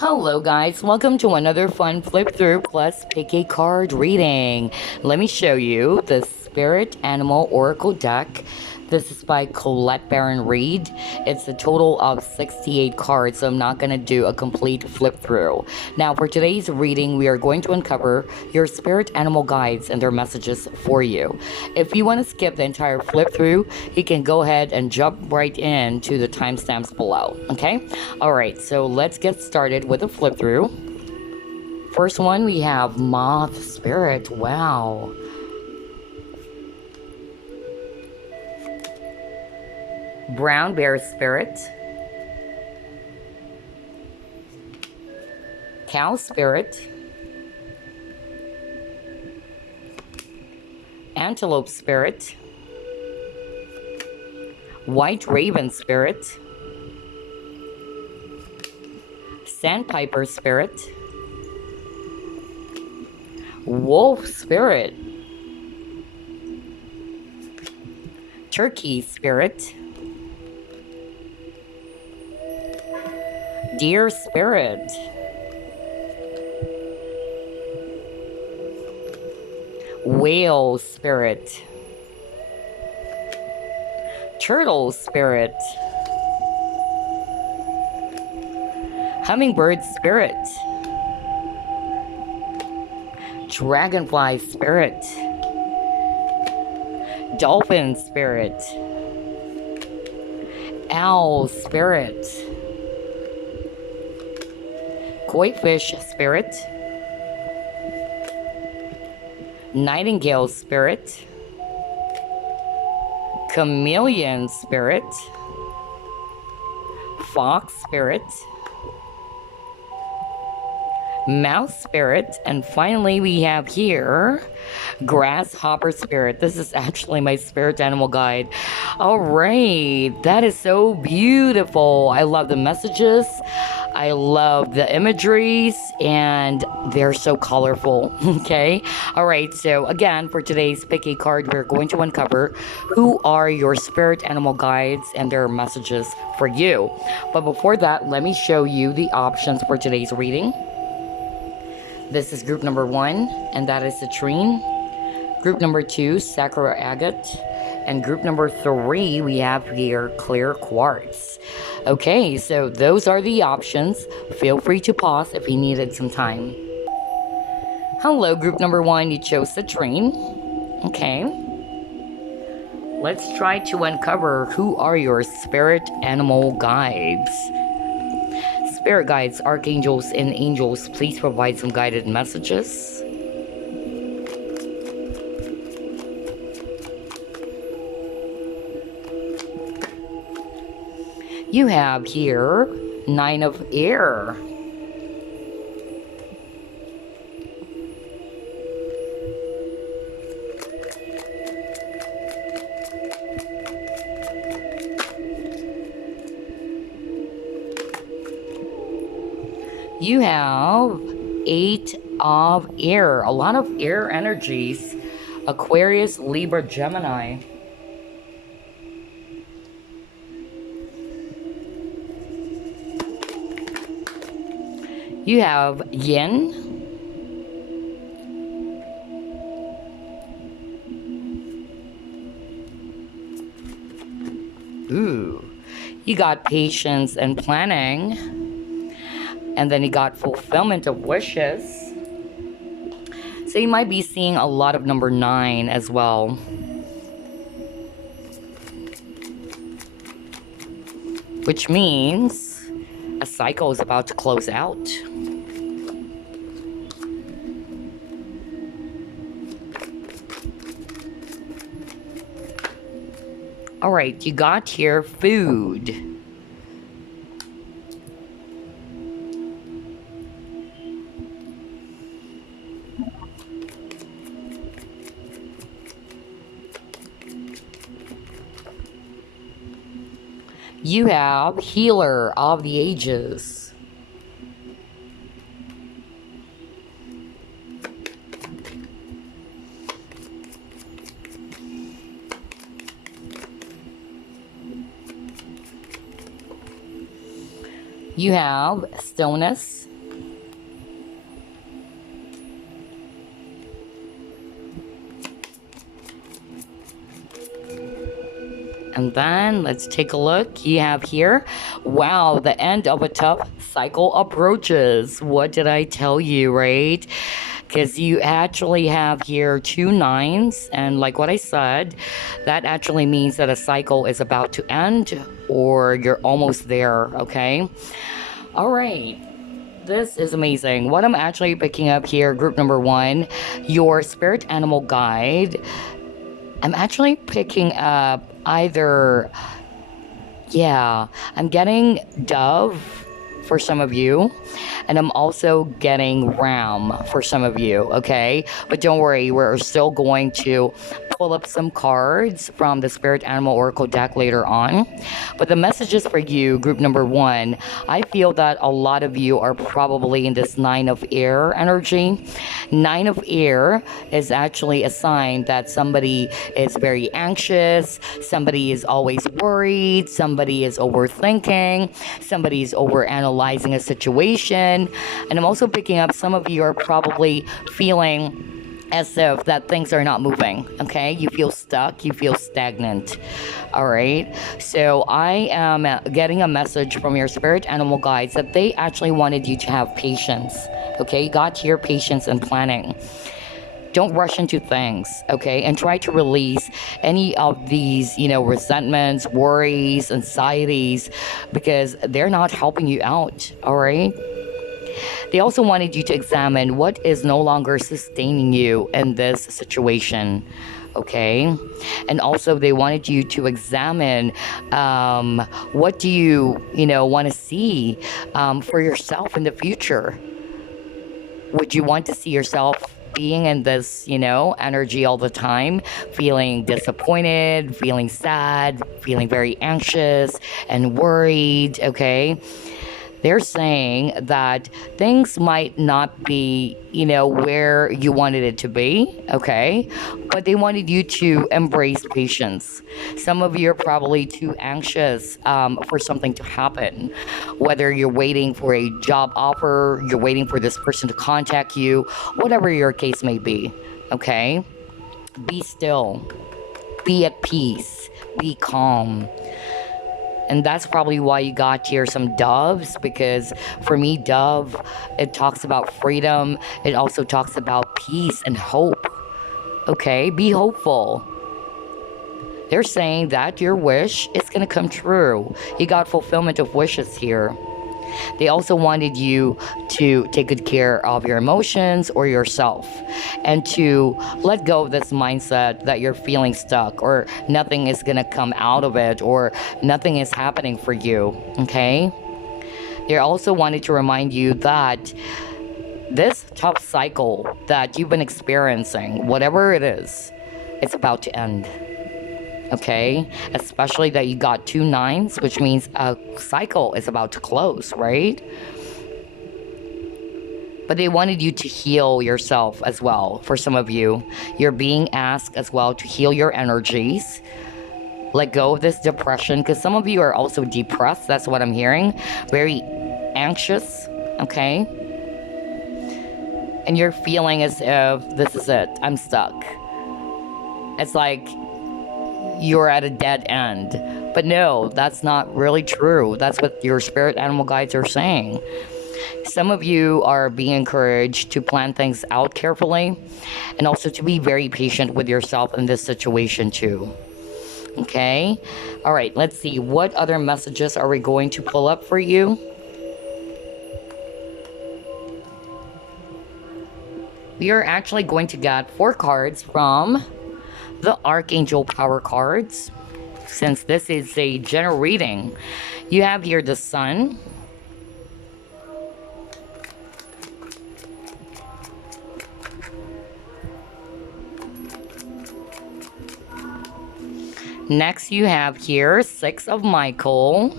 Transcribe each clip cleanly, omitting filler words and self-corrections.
Hello guys, welcome to another fun flip through plus pick a card reading. Let me show you the Spirit Animal Oracle deck. This is by Colette and Reid. It's a total of 68 cards, so I'm not going to do a complete flip through. Now for today's reading, we are going to uncover your spirit animal guides and their messages for you. If you want to skip the entire flip through, you can go ahead and jump right into the timestamps below, okay? Alright, so let's get started with the flip through. First one, we have Moth Spirit. Wow. Brown Bear Spirit, Cow Spirit, Antelope Spirit, White Raven Spirit, Sandpiper Spirit, Wolf Spirit, Turkey Spirit, Deer Spirit, Whale Spirit, Turtle Spirit, Hummingbird Spirit, Dragonfly Spirit, Dolphin Spirit, Owl Spirit, Koi Fish Spirit, Nightingale Spirit, Chameleon Spirit, Fox Spirit, Mouse Spirit, and finally we have here Grasshopper Spirit. This is actually my spirit animal guide. All right, that is so beautiful. I love the messages. I love the imageries, and they're so colorful. Okay, all right, so again, for today's pick a card, we're going to uncover who are your spirit animal guides and their messages for you. But before that, let me show you the options for today's reading. This is group number 1, and that is Citrine. Group number 2, Sakura, Agate. And group number 3, we have here Clear Quartz. Okay, so those are the options. Feel free to pause if you needed some time. Hello, group number 1, you chose Citrine. Okay. Let's try to uncover who are your spirit animal guides. Spirit guides, archangels, and angels, please provide some guided messages. You have here 9 of Air. You have 8 of Air, a lot of air energies, Aquarius, Libra, Gemini. You have Yin, ooh, you got patience and planning. And then you got fulfillment of wishes. So you might be seeing a lot of number 9 as well. Which means a cycle is about to close out. Alright, you got here food. You have Healer of the Ages. You have Stillness. And then let's take a look. You have here, wow, the end of a tough cycle approaches. What did I tell you, right? Because you actually have here 2 9s, and like what I said, that actually means that a cycle is about to end or you're almost there, okay? All right. This is amazing. What I'm actually picking up here, group number 1, your spirit animal guide. I'm actually picking up either, yeah, I'm getting dove for some of you, and I'm also getting ram for some of you, okay? But don't worry, we're still going to pull up some cards from the Spirit Animal Oracle deck later on. But the messages for you, group number 1, I feel that a lot of you are probably in this 9 of air energy. 9 of air is actually a sign that somebody is very anxious, somebody is always worried, somebody is overthinking, somebody is overanalyzing a situation. And I'm also picking up some of you are probably feeling as if that things are not moving, okay? You feel stuck, you feel stagnant, all right? So I am getting a message from your spirit animal guides that they actually wanted you to have patience, okay? You got your patience and planning. Don't rush into things, okay? And try to release any of these, resentments, worries, anxieties, because they're not helping you out, all right? They also wanted you to examine what is no longer sustaining you in this situation, okay? And also they wanted you to examine what do you want to see for yourself in the future. Would you want to see yourself being in this, energy all the time, feeling disappointed, feeling sad, feeling very anxious and worried, okay? They're saying that things might not be, where you wanted it to be, okay? But they wanted you to embrace patience. Some of you are probably too anxious for something to happen. Whether you're waiting for a job offer, you're waiting for this person to contact you, whatever your case may be, okay? Be still. Be at peace. Be calm. And that's probably why you got here some doves, because for me, dove, it talks about freedom. It also talks about peace and hope. Okay, be hopeful. They're saying that your wish is going to come true. You got fulfillment of wishes here. They also wanted you to take good care of your emotions or yourself and to let go of this mindset that you're feeling stuck or nothing is going to come out of it or nothing is happening for you, okay? They also wanted to remind you that this tough cycle that you've been experiencing, whatever it is, it's about to end. Okay, especially that you got 2 9s, which means a cycle is about to close, right? But they wanted you to heal yourself as well. For some of you, you're being asked as well to heal your energies, let go of this depression, because some of you are also depressed. That's what I'm hearing. Very anxious, okay? And you're feeling as if this is it, I'm stuck. It's like you're at a dead end. But no, that's not really true. That's what your spirit animal guides are saying. Some of you are being encouraged to plan things out carefully and also to be very patient with yourself in this situation too. Okay? All right, let's see. What other messages are we going to pull up for you? We are actually going to get 4 cards from the Archangel Power cards. Since this is a general reading, you have here the Sun, next you have here 6 of Michael,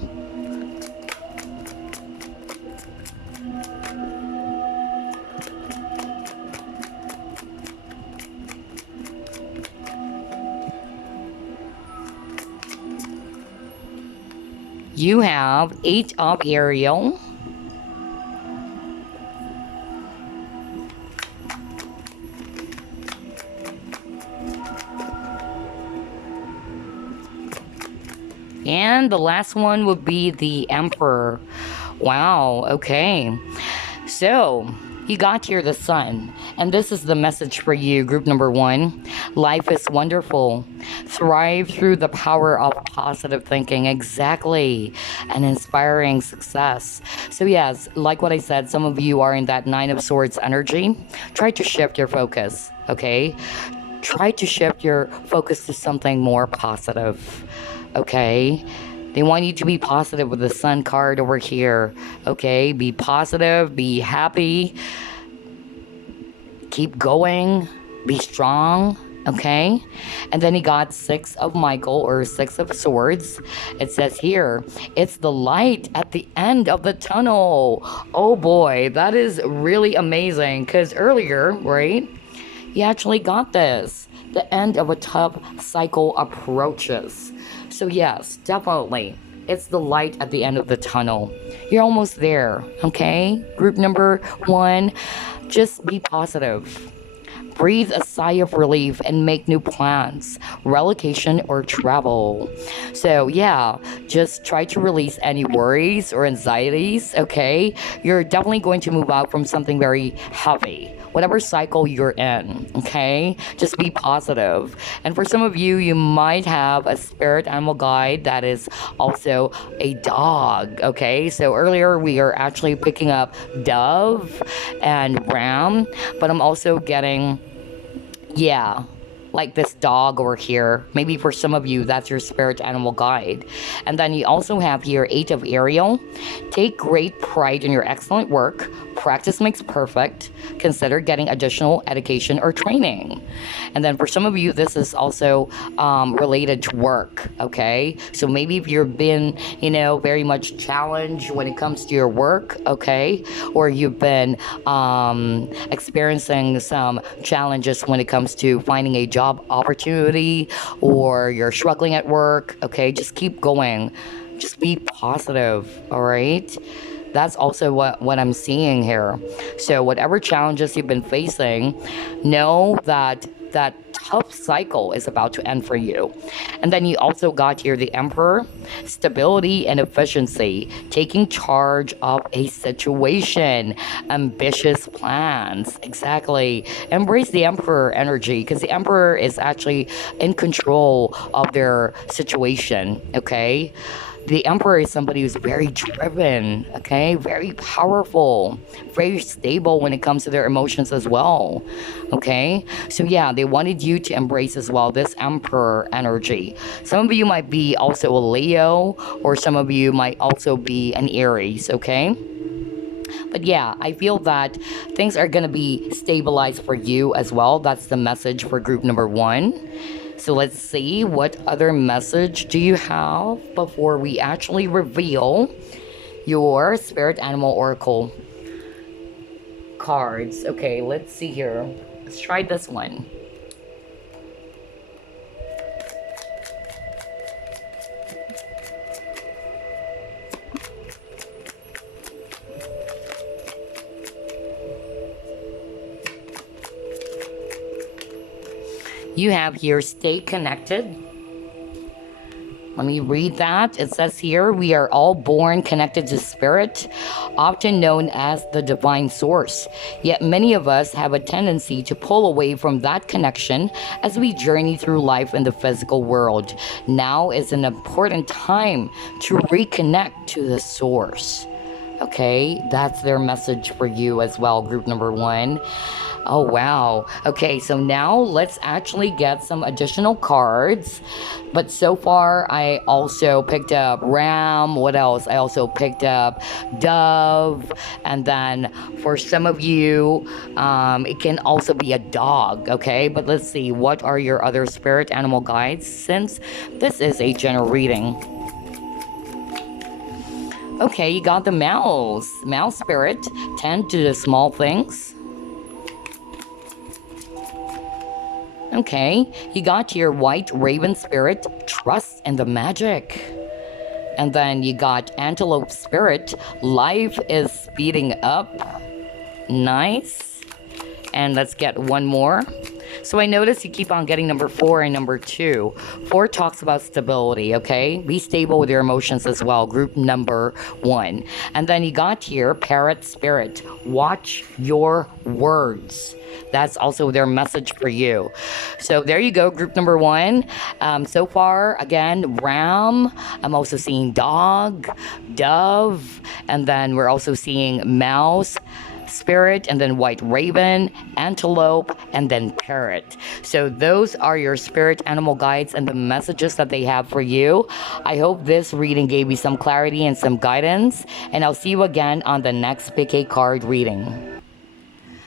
you have 8 of Ethereal, And the last one would be the Emperor. Wow, okay. So, you got here the sun, and this is the message for you, group number 1. Life is wonderful. Thrive through the power of positive thinking, exactly, and inspiring success. So yes, like what I said, some of you are in that Nine of Swords energy. Try to shift your focus, okay? Try to shift your focus to something more positive, okay? They want you to be positive with the sun card over here. Okay, be positive, be happy, keep going, be strong. Okay, and then he got 6 of Michael, or 6 of Swords. It says here, it's the light at the end of the tunnel. Oh boy, that is really amazing, because earlier, right, you actually got this. The end of a tough cycle approaches. So yes, definitely, it's the light at the end of the tunnel. You're almost there, okay? Group number 1, just be positive. Breathe a sigh of relief and make new plans, relocation or travel. So yeah, just try to release any worries or anxieties, okay? You're definitely going to move out from something very heavy, whatever cycle you're in, okay? Just be positive. And for some of you, you might have a spirit animal guide that is also a dog, okay? So earlier we are actually picking up dove and ram, but I'm also getting, yeah, like this dog over here. Maybe for some of you, that's your spirit animal guide. And then you also have here 8 of Ariel. Take great pride in your excellent work. Practice makes perfect. Consider getting additional education or training. And then for some of you, this is also related to work, okay? So maybe if you've been, very much challenged when it comes to your work, okay? Or you've been experiencing some challenges when it comes to finding a job opportunity, or you're struggling at work, okay? Just keep going. Just be positive, all right? That's also what I'm seeing here. So whatever challenges you've been facing, know that that tough cycle is about to end for you. And then you also got here the Emperor, stability and efficiency, taking charge of a situation, ambitious plans. Exactly. Embrace the Emperor energy, because the Emperor is actually in control of their situation, okay? The Emperor is somebody who's very driven, okay? Very powerful, very stable when it comes to their emotions as well, okay? So yeah, they wanted you to embrace as well this Emperor energy. Some of you might be also a Leo, or some of you might also be an Aries, okay? But yeah, I feel that things are going to be stabilized for you as well. That's the message for group number 1. So let's see, what other message do you have before we actually reveal your Spirit Animal Oracle cards. Okay, let's see here. Let's try this one. You have here, stay connected. Let me read that. It says here, we are all born connected to spirit, often known as the divine source. Yet many of us have a tendency to pull away from that connection as we journey through life in the physical world. Now is an important time to reconnect to the source. Okay, that's their message for you as well, group number 1. Oh, wow. Okay, so now let's actually get some additional cards. But so far, I also picked up ram. What else? I also picked up dove. And then for some of you, it can also be a dog, okay? But let's see, what are your other spirit animal guides, since this is a general reading? Okay, you got the mouse. Mouse spirit, tend to the small things. Okay, you got your white raven spirit, trust in the magic. And then you got antelope spirit, life is speeding up. Nice. And let's get one more. So I notice you keep on getting number 4 and number 2. 4 talks about stability, okay? Be stable with your emotions as well, group number 1. And then you got here, parrot spirit. Watch your words. That's also their message for you. So there you go, group number 1. So far, again, ram. I'm also seeing dog, dove, and then we're also seeing mouse spirit, and then white raven, antelope, and then parrot. So those are your spirit animal guides and the messages that they have for you. I hope this reading gave you some clarity and some guidance, and I'll see you again on the next pick a card reading.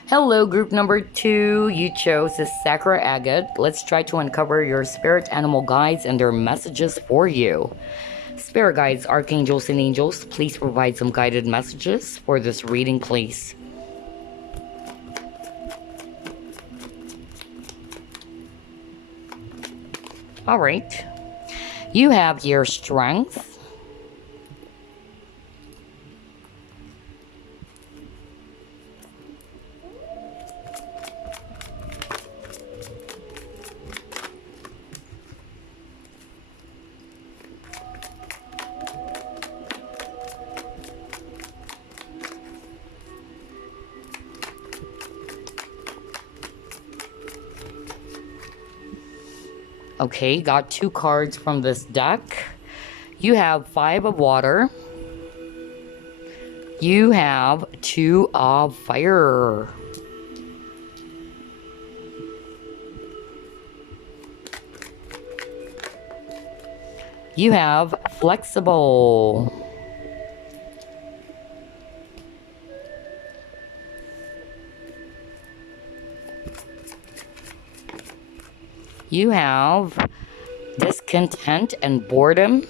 Hello, group number 2. You chose the Sakura Agate. Let's try to uncover your spirit animal guides and their messages for you. Spirit guides, archangels, and angels, please provide some guided messages for this reading, please. All right. You have your strength. Okay, got 2 cards from this deck. You have 5 of water. You have 2 of fire. You have flexible. You have discontent and boredom.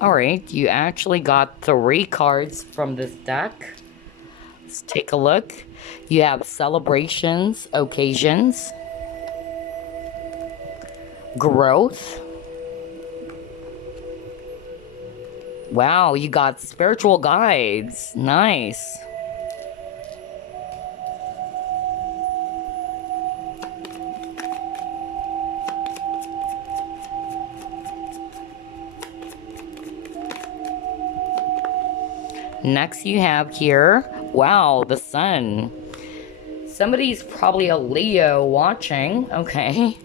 All right, you actually got 3 cards from this deck. Let's take a look. You have celebrations, occasions, growth. Wow, you got spiritual guides. Nice. Next you have here, wow, the sun. Somebody's probably a Leo watching. Okay.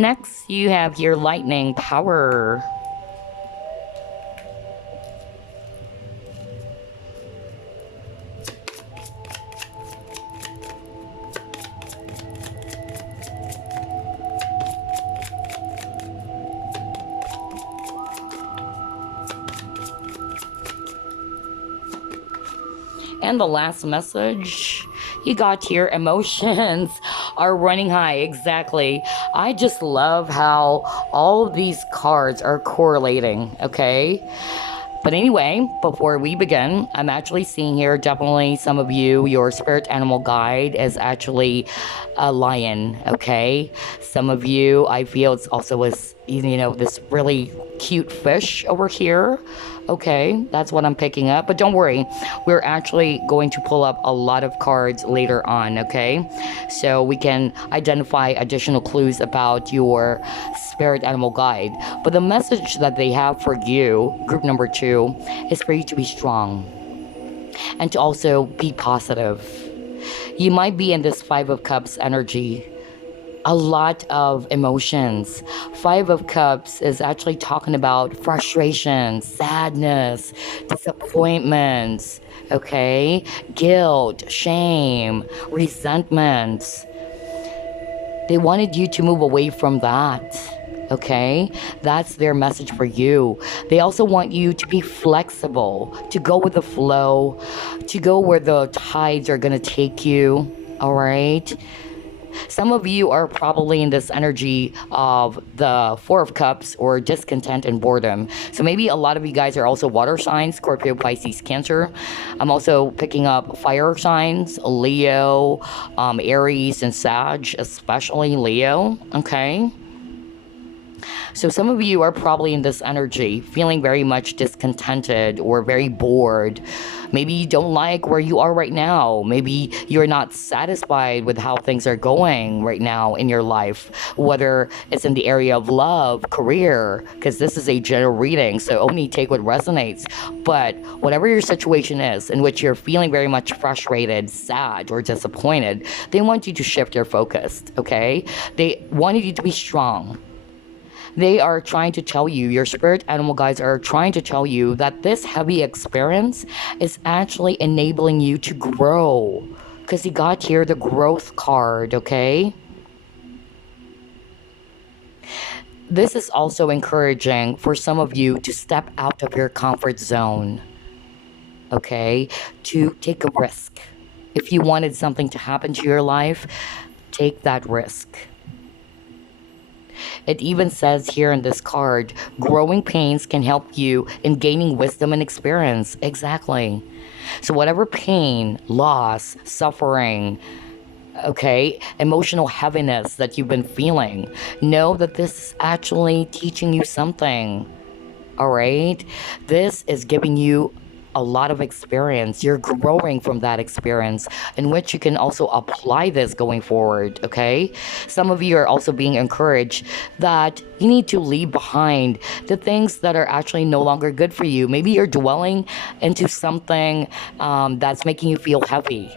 Next, you have your lightning power. And the last message you got here, emotions are running high. Exactly. I just love how all of these cards are correlating, okay? But anyway, before we begin, I'm actually seeing here definitely some of you, your spirit animal guide is actually a lion, okay? Some of you, I feel it's also this really cute fish over here. Okay, that's what I'm picking up. But don't worry, we're actually going to pull up a lot of cards later on, okay? So we can identify additional clues about your spirit animal guide. But the message that they have for you, group number 2, is for you to be strong and to also be positive. You might be in this 5 of Cups energy. A lot of emotions. 5 of Cups is actually talking about frustration, sadness, disappointments, okay? Guilt, shame, resentments. They wanted you to move away from that, okay? That's their message for you. They also want you to be flexible, to go with the flow, to go where the tides are going to take you, all right? Some of you are probably in this energy of the Four of Cups or discontent and boredom. So maybe a lot of you guys are also water signs, Scorpio, Pisces, Cancer. I'm also picking up fire signs, Leo, Aries, and Sag, especially Leo. Okay. So some of you are probably in this energy, feeling very much discontented or very bored. Maybe you don't like where you are right now. Maybe you're not satisfied with how things are going right now in your life, whether it's in the area of love, career, because this is a general reading, so only take what resonates. But whatever your situation is in which you're feeling very much frustrated, sad, or disappointed, they want you to shift your focus, okay? They wanted you to be strong. They are trying to tell you, your spirit animal guides are trying to tell you that this heavy experience is actually enabling you to grow. Because you got here the growth card, okay? This is also encouraging for some of you to step out of your comfort zone, okay? To take a risk. If you wanted something to happen to your life, take that risk. It even says here in this card, growing pains can help you in gaining wisdom and experience. Exactly. So whatever pain, loss, suffering, okay, emotional heaviness that you've been feeling, know that this is actually teaching you something. All right? This is giving you a lot of experience. You're growing from that experience in which you can also apply this going forward, okay? Some of you are also being encouraged that you need to leave behind the things that are actually no longer good for you. Maybe you're dwelling into something that's making you feel heavy.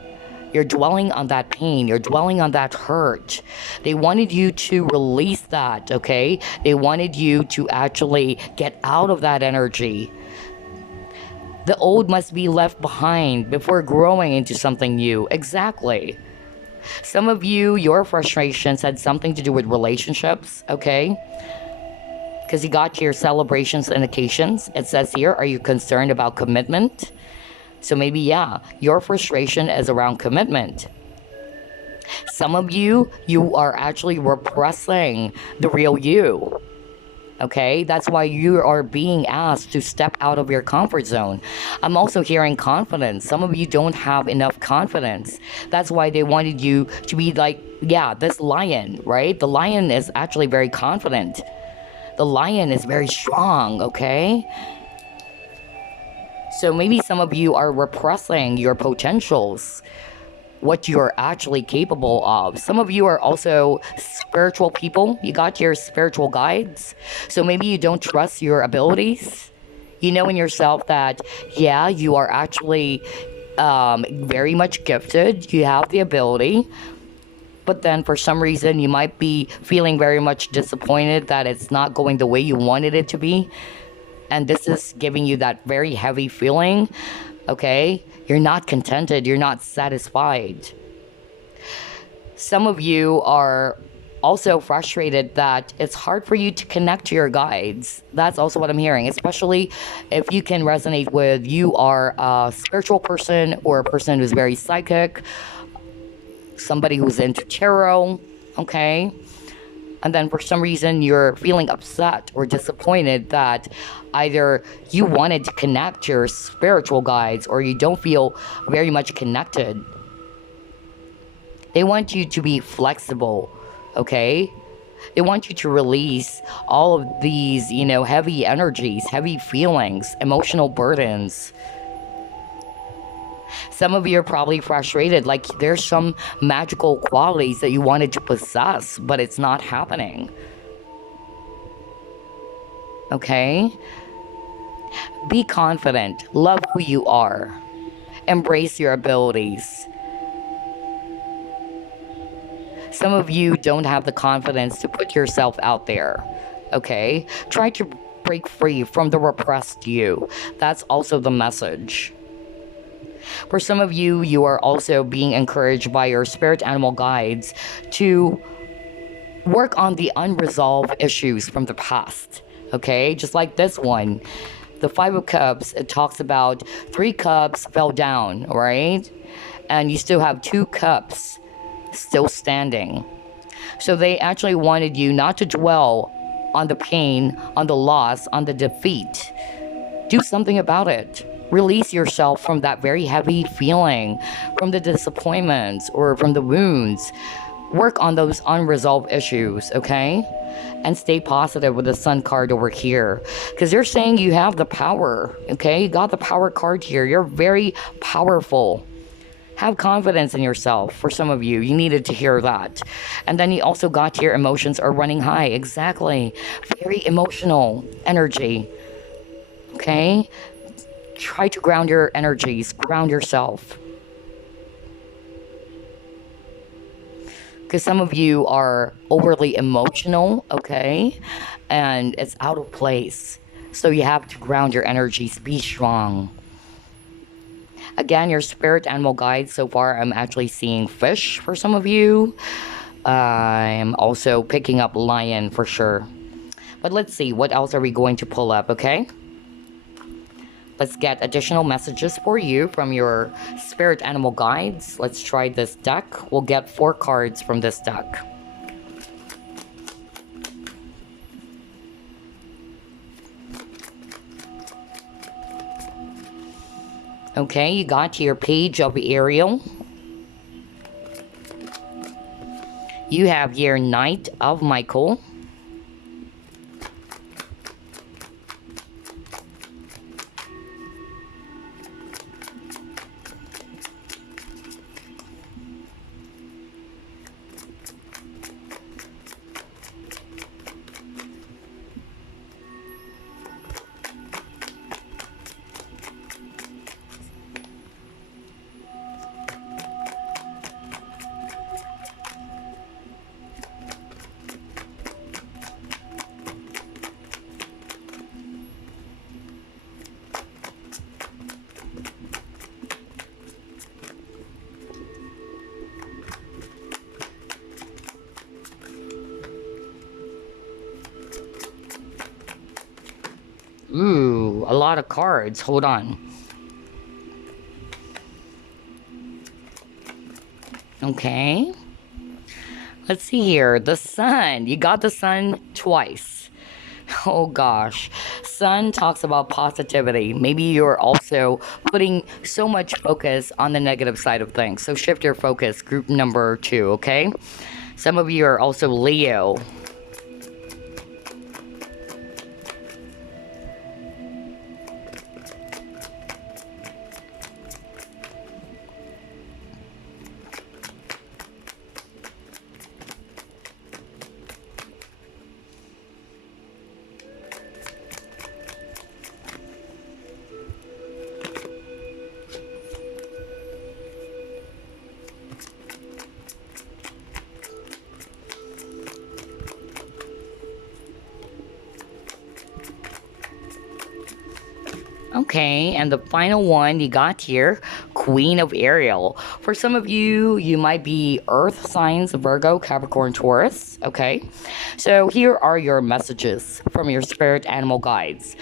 You're dwelling on that pain. You're dwelling on that hurt. They wanted you to release that, okay? They wanted you to actually get out of that energy. The old must be left behind before growing into something new. Exactly. Some of you, your frustrations had something to do with relationships, okay? Because you got your celebrations and occasions. It says here, are you concerned about commitment? So maybe, yeah, your frustration is around commitment. Some of you, you are actually repressing the real you. Okay, that's why you are being asked to step out of your comfort zone. I'm also hearing confidence. Some of you don't have enough confidence. That's why they wanted you to be like, yeah, this lion, right? The lion is actually very confident. The lion is very strong, okay? So maybe some of you are repressing your potentials, what you're actually capable of. Some of you are also spiritual people. You got your spiritual guides. So maybe you don't trust your abilities. You know in yourself that, yeah, you are actually very much gifted. You have the ability. But then for some reason, you might be feeling very much disappointed that it's not going the way you wanted it to be. And this is giving you that very heavy feeling, okay? You're not contented. You're not satisfied. Some of you are also frustrated that it's hard for you to connect to your guides. That's also what I'm hearing, especially if you can resonate with, you are a spiritual person or a person who's very psychic, somebody who's into tarot, okay? And then for some reason you're feeling upset or disappointed that either you wanted to connect to your spiritual guides or you don't feel very much connected. They want you to be flexible, okay? They want you to release all of these, heavy energies, heavy feelings, emotional burdens. Some of you are probably frustrated, like there's some magical qualities that you wanted to possess, but it's not happening. Okay? Be confident. Love who you are. Embrace your abilities. Some of you don't have the confidence to put yourself out there. Okay? Try to break free from the repressed you. That's also the message. For some of you, you are also being encouraged by your spirit animal guides to work on the unresolved issues from the past, okay? Just like this one, the Five of Cups, it talks about 3 cups fell down, right? And you still have 2 cups still standing. So they actually wanted you not to dwell on the pain, on the loss, on the defeat. Do something about it. Release yourself from that very heavy feeling, from the disappointments or from the wounds. Work on those unresolved issues, okay? And stay positive with the Sun card over here. Because they're saying you have the power, okay? You got the power card here. You're very powerful. Have confidence in yourself. For some of you, you needed to hear that. And then you also got your emotions are running high. Exactly. Very emotional energy. Okay? Try to ground your energies. Ground yourself. Because some of you are overly emotional, okay? And it's out of place. So you have to ground your energies. Be strong. Again, your spirit animal guides, so far I'm actually seeing fish for some of you. I'm also picking up lion for sure. But let's see, what else are we going to pull up, okay? Let's get additional messages for you from your spirit animal guides. Let's try this deck. We'll get 4 cards from this deck. Okay, you got your page of Ethereal. You have your Knight of Michael. Ooh, a lot of cards. Hold on. Okay. Let's see here. The sun. You got the sun twice. Oh gosh. Sun talks about positivity. Maybe you're also putting so much focus on the negative side of things. So shift your focus. Group number 2, okay? Some of you are also Leo. Okay, and the final one you got here, Queen of Ethereal. For some of you, you might be Earth signs, Virgo, Capricorn, Taurus. Okay, so here are your messages from your spirit animal guides.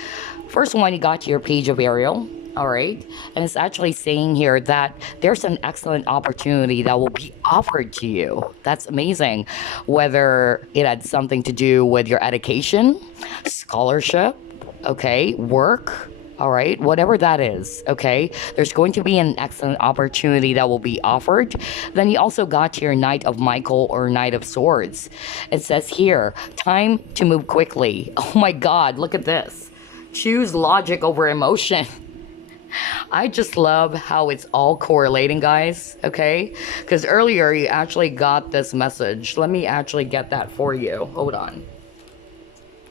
First one, you got your page of Ethereal. All right, and it's actually saying here that there's an excellent opportunity that will be offered to you. That's amazing. Whether it had something to do with your education, scholarship, okay, work. All right, whatever that is, okay? There's going to be an excellent opportunity that will be offered. Then you also got your Knight of Michael or Knight of Swords. It says here, time to move quickly. Oh my God, look at this. Choose logic over emotion. I just love how it's all correlating, guys, okay? Because earlier you actually got this message. Let me actually get that for you. Hold on.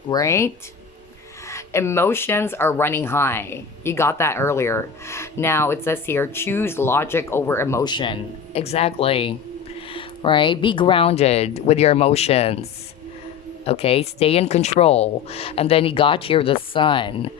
Right? Emotions are running high. You got that earlier. Now it says here, choose logic over emotion. Exactly. Right? Be grounded with your emotions. Okay? Stay in control. And then you got here the sun.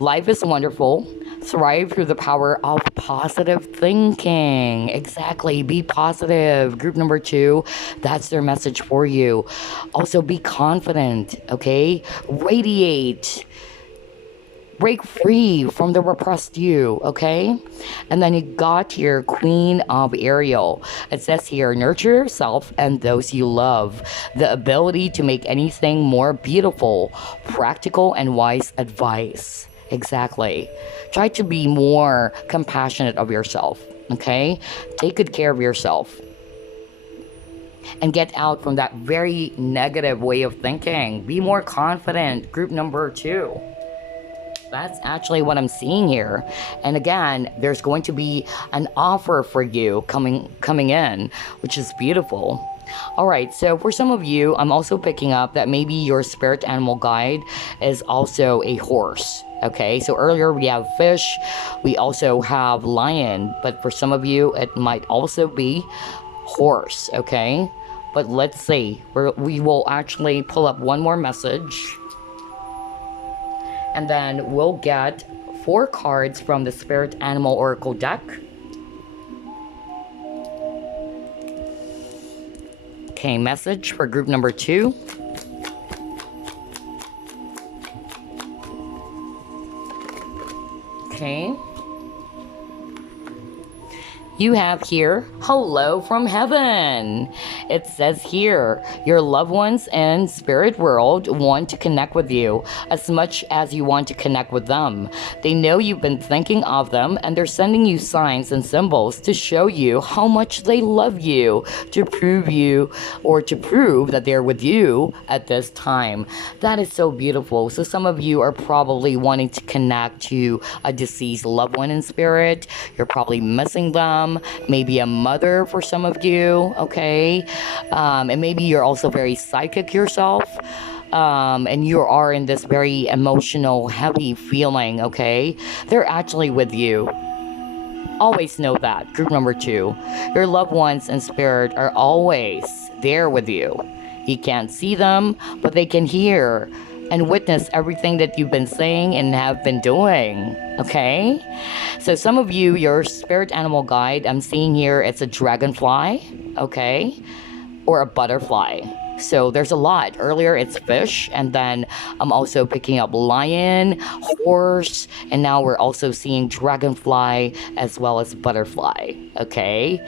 Life is wonderful. Thrive through the power of positive thinking. Exactly. Be positive. Group number 2, that's their message for you. Also, be confident. Okay? Radiate. break free from the repressed you, okay? And then you got your Queen of Ariel. It says here, nurture yourself and those you love. The ability to make anything more beautiful, practical, and wise advice. Exactly. Try to be more compassionate of yourself, okay? Take good care of yourself. And get out from that very negative way of thinking. Be more confident. Group number 2. That's actually what I'm seeing here. And again, there's going to be an offer for you coming in, which is beautiful. All right, so for some of you, I'm also picking up that maybe your spirit animal guide is also a horse. Okay, so earlier we have fish, we also have lion, but for some of you, it might also be horse, okay? But let's see, we will actually pull up one more message. And then we'll get 4 cards from the Spirit Animal Oracle deck. Okay, message for group number 2. Okay. You have here, hello from heaven. It says here, your loved ones in spirit world want to connect with you as much as you want to connect with them. They know you've been thinking of them and they're sending you signs and symbols to show you how much they love you, to prove that they're with you at this time. That is so beautiful. So some of you are probably wanting to connect to a deceased loved one in spirit. You're probably missing them. Maybe a mother for some of you, okay? And maybe you're also very psychic yourself. And you are in this very emotional, heavy feeling, okay? They're actually with you. Always know that. Group number 2. Your loved ones in spirit are always there with you. You can't see them, but they can hear and witness everything that you've been saying and have been doing, okay? So some of you, your spirit animal guide, I'm seeing here, it's a dragonfly, okay? Or a butterfly. So there's a lot. Earlier it's fish, and then I'm also picking up lion, horse, and now we're also seeing dragonfly as well as butterfly, okay?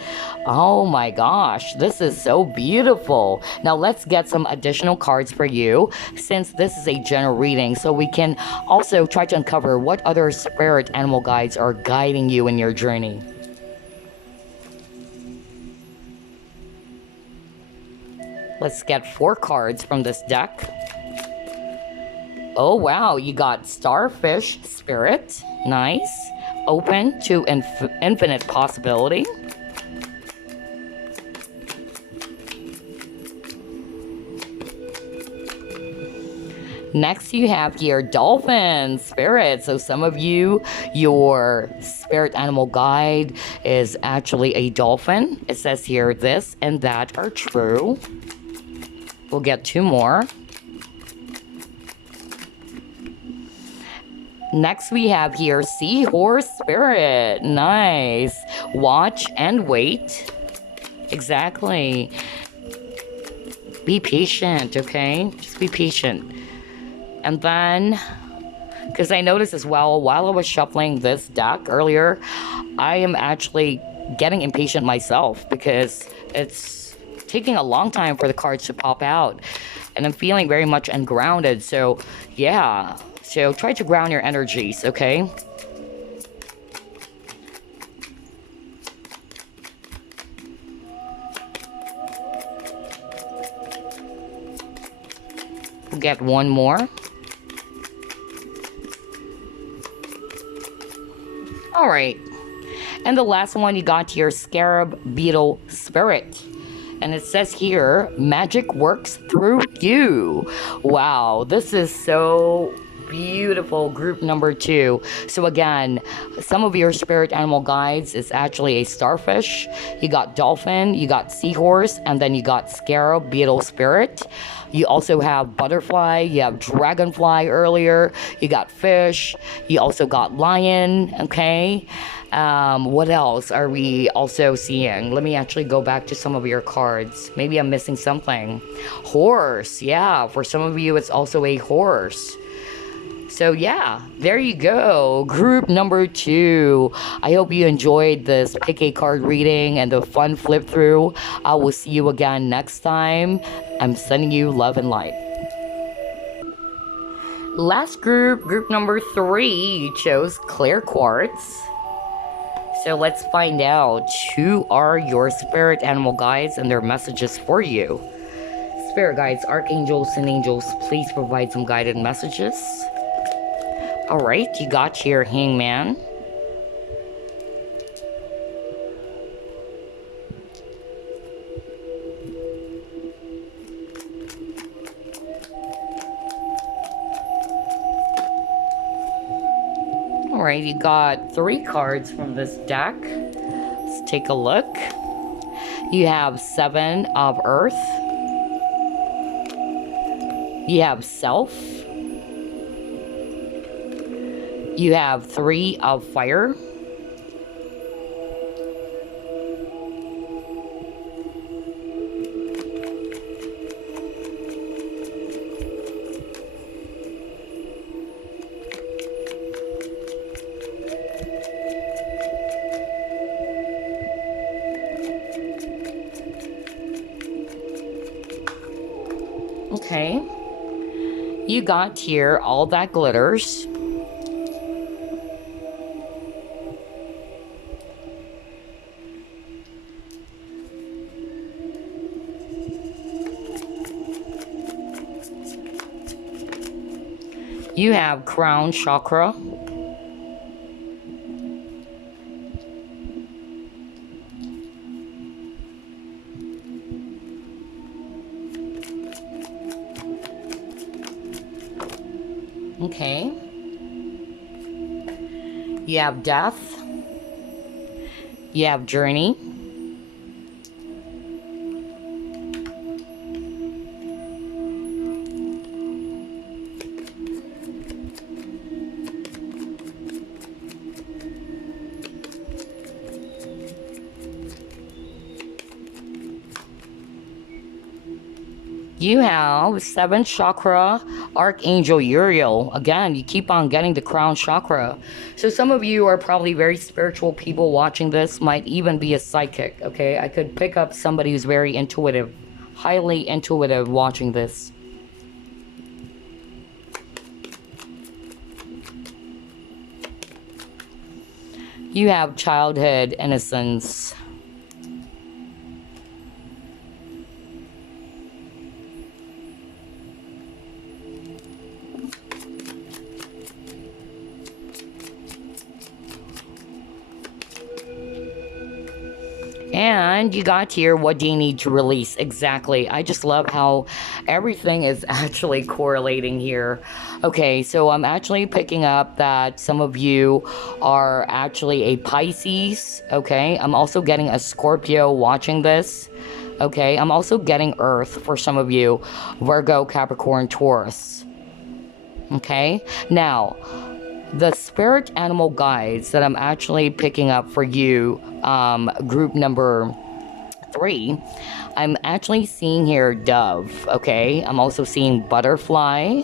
Oh my gosh, this is so beautiful. Now let's get some additional cards for you, since this is a general reading, so we can also try to uncover what other spirit animal guides are guiding you in your journey. Let's get 4 cards from this deck. Oh wow, you got Starfish Spirit. Nice. Open to infinite possibility. Next you have here Dolphin Spirit. So some of you, your spirit animal guide is actually a dolphin. It says here this and that are true. We'll get 2 more. Next we have here Seahorse Spirit. Nice. Watch and wait. Exactly. Be patient, okay? Just be patient. And then, because I noticed as well, while I was shuffling this deck earlier, I am actually getting impatient myself because it's taking a long time for the cards to pop out. And I'm feeling very much ungrounded. So, yeah. So, try to ground your energies, okay? We'll get 1 more. All right. And the last one, you got your Scarab Beetle Spirit. And it says here, magic works through you. Wow, this is so beautiful. Group number 2. So again, some of your spirit animal guides is actually a starfish. You got dolphin, you got seahorse, and then you got scarab beetle spirit. You also have butterfly, you have dragonfly earlier, you got fish, you also got lion, okay? What else are we also seeing? Let me actually go back to some of your cards. Maybe I'm missing something. Horse, yeah, for some of you it's also a horse. So yeah, there you go. Group number 2. I hope you enjoyed this pick a card reading and the fun flip through. I will see you again next time. I'm sending you love and light. Last group, group number 3, you chose clear quartz. So let's find out who are your spirit animal guides and their messages for you. Spirit guides, archangels, and angels, please provide some guided messages. Alright, you got here Hangman. Alright, you got 3 cards from this deck. Let's take a look. You have 7 of Earth. You have Self. You have 3 of Fire. Okay. You got here all that glitters. You have crown chakra. Okay. You have death. You have journey. You have 7th chakra, Archangel Uriel. Again, you keep on getting the crown chakra. So some of you are probably very spiritual people watching this, might even be a psychic, okay? I could pick up somebody who's very intuitive, highly intuitive watching this. You have childhood innocence. And you got here, what do you need to release? Exactly. I just love how everything is actually correlating here. Okay, so I'm actually picking up that some of you are actually a Pisces. Okay, I'm also getting a Scorpio watching this. Okay, I'm also getting Earth for some of you. Virgo, Capricorn, Taurus. Okay, now the spirit animal guides that I'm actually picking up for you, group number 3, I'm actually seeing here dove. Okay, I'm also seeing butterfly.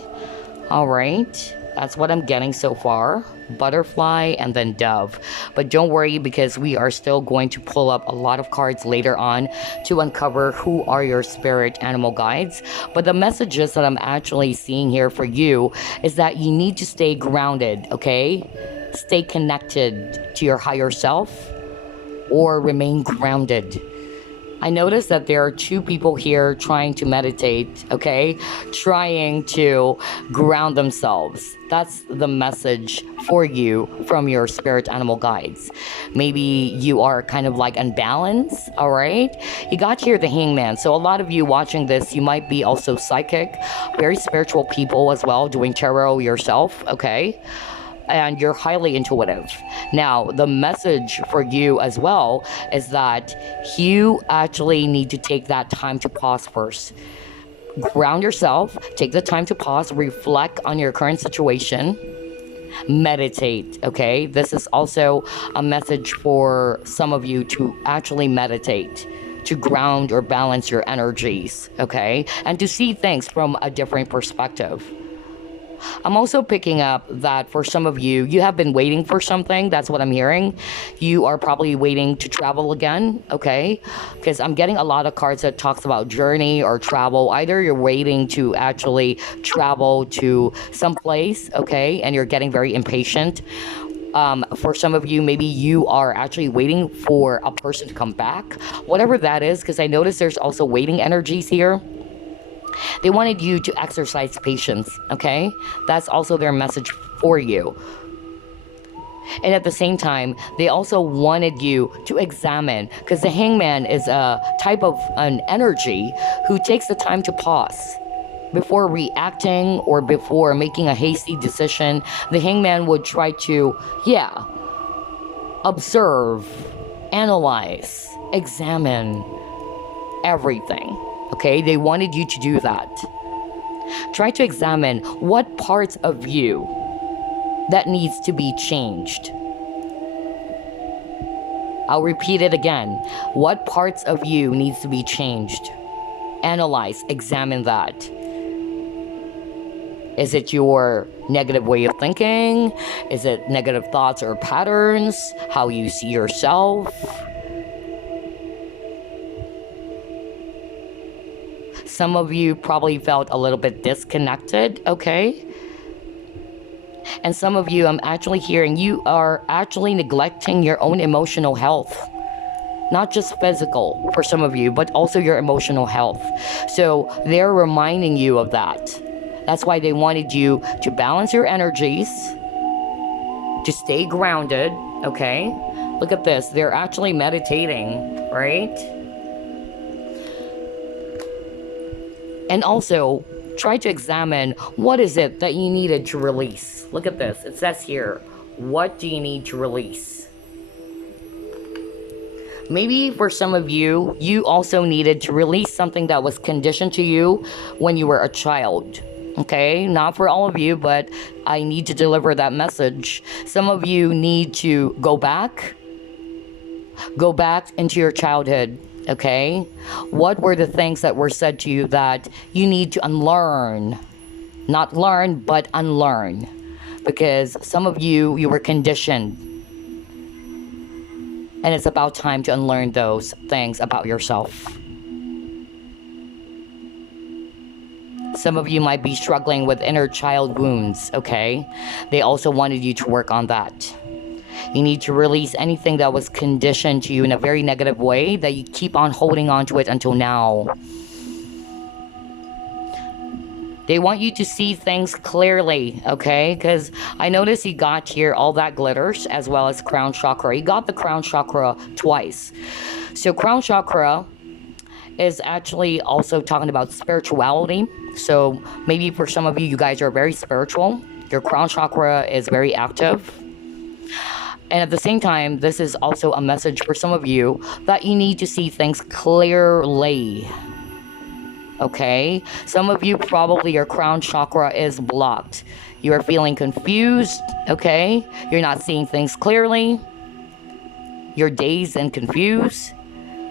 All right, that's what I'm getting so far, butterfly and then dove. But don't worry, because we are still going to pull up a lot of cards later on to uncover who are your spirit animal guides. But the messages that I'm actually seeing here for you is that you need to stay grounded. Okay, stay connected to your higher self or remain grounded. I noticed that there are 2 people here trying to meditate, okay? Trying to ground themselves. That's the message for you from your spirit animal guides. Maybe you are kind of like unbalanced, all right? You got here the Hangman. So a lot of you watching this, you might be also psychic, very spiritual people as well, doing tarot yourself, okay? And you're highly intuitive. Now, the message for you as well is that you actually need to take that time to pause first. Ground yourself, take the time to pause, reflect on your current situation, meditate, okay? This is also a message for some of you to actually meditate, to ground or balance your energies, okay? And to see things from a different perspective. I'm also picking up that for some of you, you have been waiting for something. That's what I'm hearing. You are probably waiting to travel again, okay? Because I'm getting a lot of cards that talks about journey or travel. Either you're waiting to actually travel to some place, okay? And you're getting very impatient. For some of you, maybe you are actually waiting for a person to come back. Whatever that is, because I notice there's also waiting energies here. They wanted you to exercise patience, okay? That's also their message for you. And at the same time, they also wanted you to examine, because the hangman is a type of an energy who takes the time to pause. Before reacting or before making a hasty decision, the hangman would try to, observe, analyze, examine everything. Okay, they wanted you to do that. Try to examine what parts of you that needs to be changed. I'll repeat it again. What parts of you needs to be changed? Analyze, examine that. Is it your negative way of thinking? Is it negative thoughts or patterns? How you see yourself? Some of you probably felt a little bit disconnected, okay? And some of you, I'm actually hearing you are actually neglecting your own emotional health. Not just physical for some of you, but also your emotional health. So they're reminding you of that. That's why they wanted you to balance your energies, to stay grounded, okay? Look at this. They're actually meditating, right? And also, try to examine what is it that you needed to release. Look at this. It says here, what do you need to release? Maybe for some of you, you also needed to release something that was conditioned to you when you were a child. Okay, not for all of you, but I need to deliver that message. Some of you need to go back into your childhood. Okay, what were the things that were said to you that you need to unlearn? Not learn, but unlearn. Because some of you were conditioned. And it's about time to unlearn those things about yourself. Some of you might be struggling with inner child wounds, okay? They also wanted you to work on that. You need to release anything that was conditioned to you in a very negative way that you keep on holding on to it until now. They want you to see things clearly, okay? Because I noticed you got here all that glitters as well as crown chakra. You got the crown chakra twice. So crown chakra is actually also talking about spirituality. So maybe for some of you, you guys are very spiritual. Your crown chakra is very active. And at the same time, this is also a message for some of you that you need to see things clearly. Okay? Some of you probably your crown chakra is blocked. You are feeling confused, okay? You're not seeing things clearly. You're dazed and confused.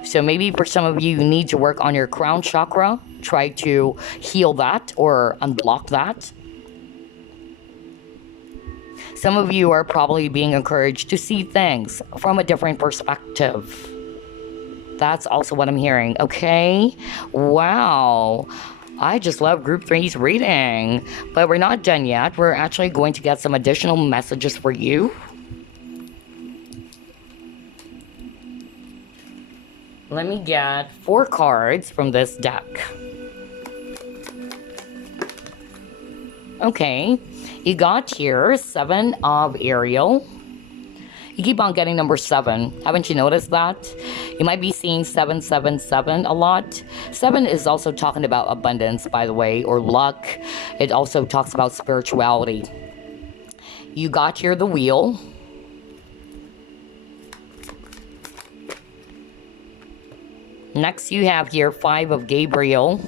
So maybe for some of you, you need to work on your crown chakra. Try to heal that or unblock that. Some of you are probably being encouraged to see things from a different perspective. That's also what I'm hearing, okay? Wow. I just love Group 3's reading. But we're not done yet. We're actually going to get some additional messages for you. Let me get 4 cards from this deck. Okay. You got here 7 of Ariel. You keep on getting number 7. Haven't you noticed that? You might be seeing 777 a lot. 7 is also talking about abundance, by the way, or luck. It also talks about spirituality. You got here the Wheel. Next you have here 5 of Gabriel.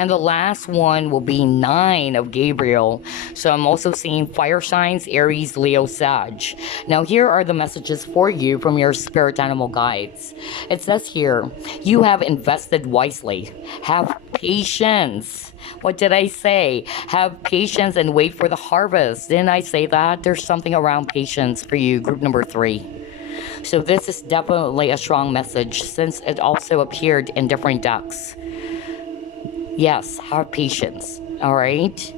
And the last one will be 9 of Gabriel. So I'm also seeing fire signs, Aries, Leo, Sag. Now here are the messages for you from your spirit animal guides. It says here, you have invested wisely. Have patience. What did I say? Have patience and wait for the harvest. Didn't I say that? There's something around patience for you, group number 3. So this is definitely a strong message since it also appeared in different decks. Yes, have patience, all right?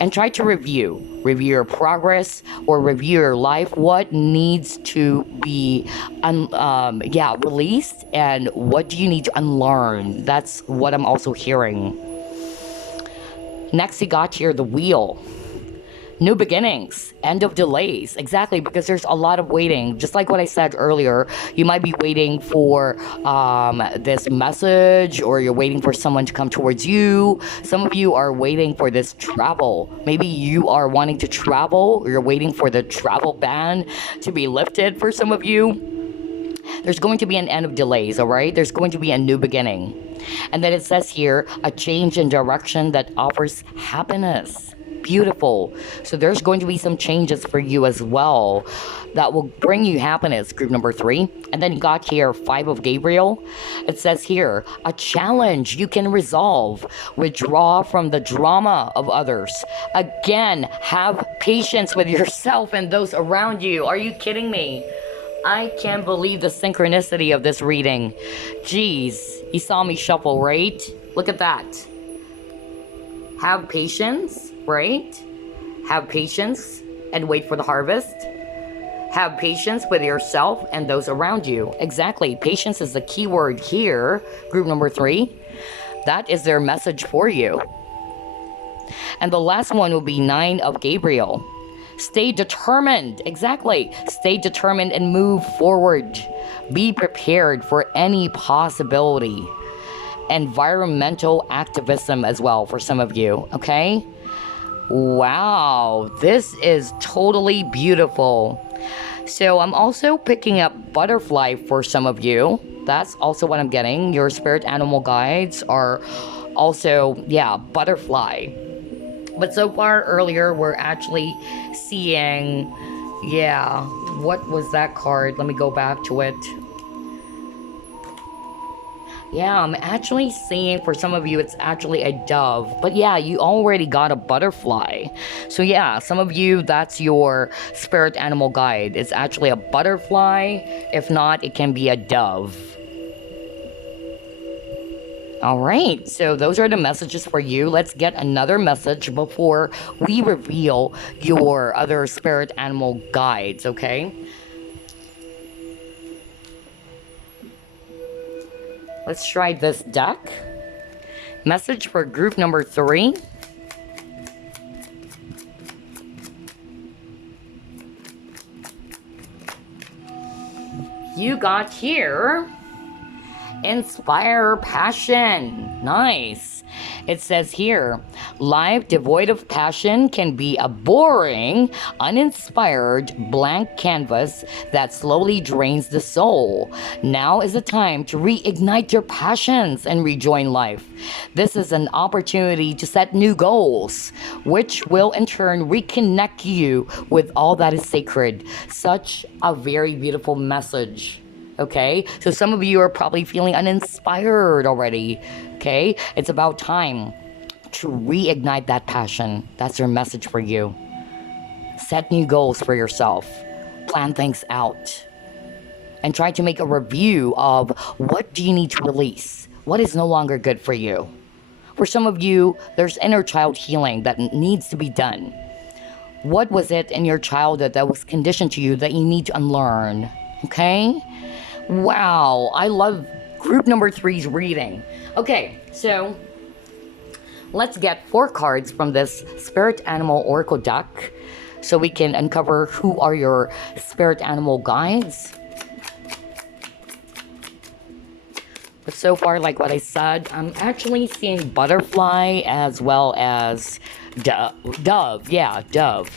And try to review your progress or review your life, what needs to be released and what do you need to unlearn. That's what I'm also hearing. Next, you got here the wheel. New beginnings, end of delays. Exactly, because there's a lot of waiting. Just like what I said earlier, you might be waiting for this message, or you're waiting for someone to come towards you. Some of you are waiting for this travel. Maybe you are wanting to travel, or you're waiting for the travel ban to be lifted for some of you. There's going to be an end of delays, all right? There's going to be a new beginning. And then it says here, a change in direction that offers happiness. Beautiful. So there's going to be some changes for you as well that will bring you happiness, group number 3. And then you got here 5 of Gabriel. It says here, a challenge you can resolve. Withdraw from the drama of others. Again, have patience with yourself and those around you. Are you kidding me? I can't believe the synchronicity of this reading. Jeez, you saw me shuffle, right? Look at that. Have patience, right? Have patience and wait for the harvest. Have patience with yourself and those around you. Exactly. Patience is the key word here, group number 3. That is their message for you. And the last one will be 9 of Gabriel. Stay determined. Exactly. Stay determined and move forward. Be prepared for any possibility. Environmental activism as well for some of you, okay? Wow, this is totally beautiful. So I'm also picking up butterfly for some of you. That's also what I'm getting. Your spirit animal guides are also, butterfly. But so far earlier, we're actually seeing, what was that card? Let me go back to it. Yeah, I'm actually seeing for some of you, it's actually a dove. But yeah, you already got a butterfly. So yeah, some of you, that's your spirit animal guide. It's actually a butterfly. If not, it can be a dove. All right, so those are the messages for you. Let's get another message before we reveal your other spirit animal guides, okay? Let's try this deck. Message for group number 3. You got here, inspire passion. Nice. It says here, life devoid of passion can be a boring, uninspired, blank canvas that slowly drains the soul. Now is the time to reignite your passions and rejoin life. This is an opportunity to set new goals, which will in turn reconnect you with all that is sacred. Such a very beautiful message. Okay, so some of you are probably feeling uninspired already. Okay, it's about time to reignite that passion. That's your message for you. Set new goals for yourself. Plan things out. And try to make a review of what do you need to release? What is no longer good for you? For some of you, there's inner child healing that needs to be done. What was it in your childhood that was conditioned to you that you need to unlearn? Okay? Wow, I love group number 3's reading. Okay, so let's get 4 cards from this Spirit Animal Oracle deck so we can uncover who are your spirit animal guides. But so far, like what I said, I'm actually seeing butterfly as well as dove. Yeah, dove.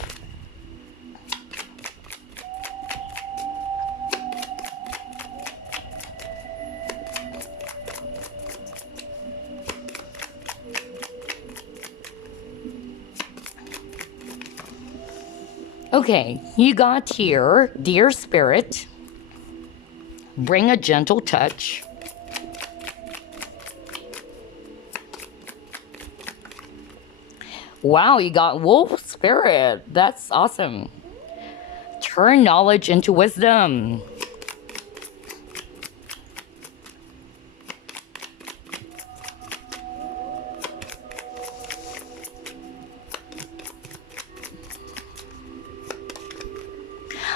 Okay, you got here, dear spirit, bring a gentle touch. Wow, you got wolf spirit. That's awesome. Turn knowledge into wisdom.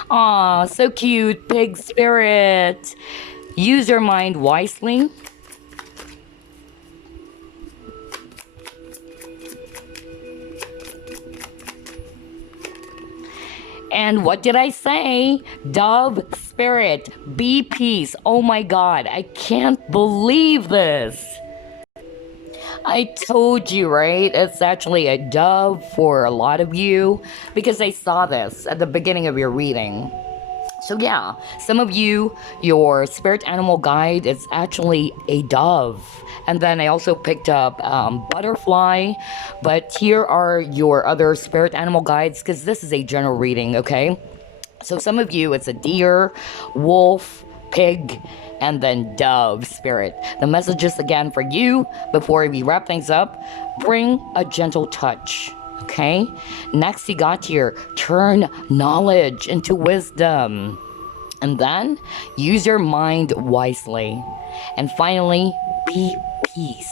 Aw, so cute, pig spirit. Use your mind wisely. And what did I say? Dove spirit, be peace. Oh my god, I can't believe this. I told you, right? It's actually a dove for a lot of you because I saw this at the beginning of your reading. So yeah, some of you, your spirit animal guide is actually a dove. And then I also picked up butterfly, but here are your other spirit animal guides because this is a general reading, okay? So some of you, it's a deer, wolf, pig, and then dove spirit. The messages again for you before we wrap things up, bring a gentle touch. Okay, next you got here, turn knowledge into wisdom, and then use your mind wisely, and finally be peace.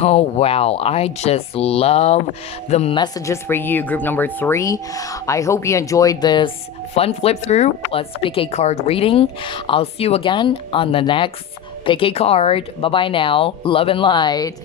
Oh wow, I just love the messages for you, group number 3. I hope you enjoyed this fun flip through plus pick a card reading. I'll see you again on the next pick a card. Bye bye now, love and light.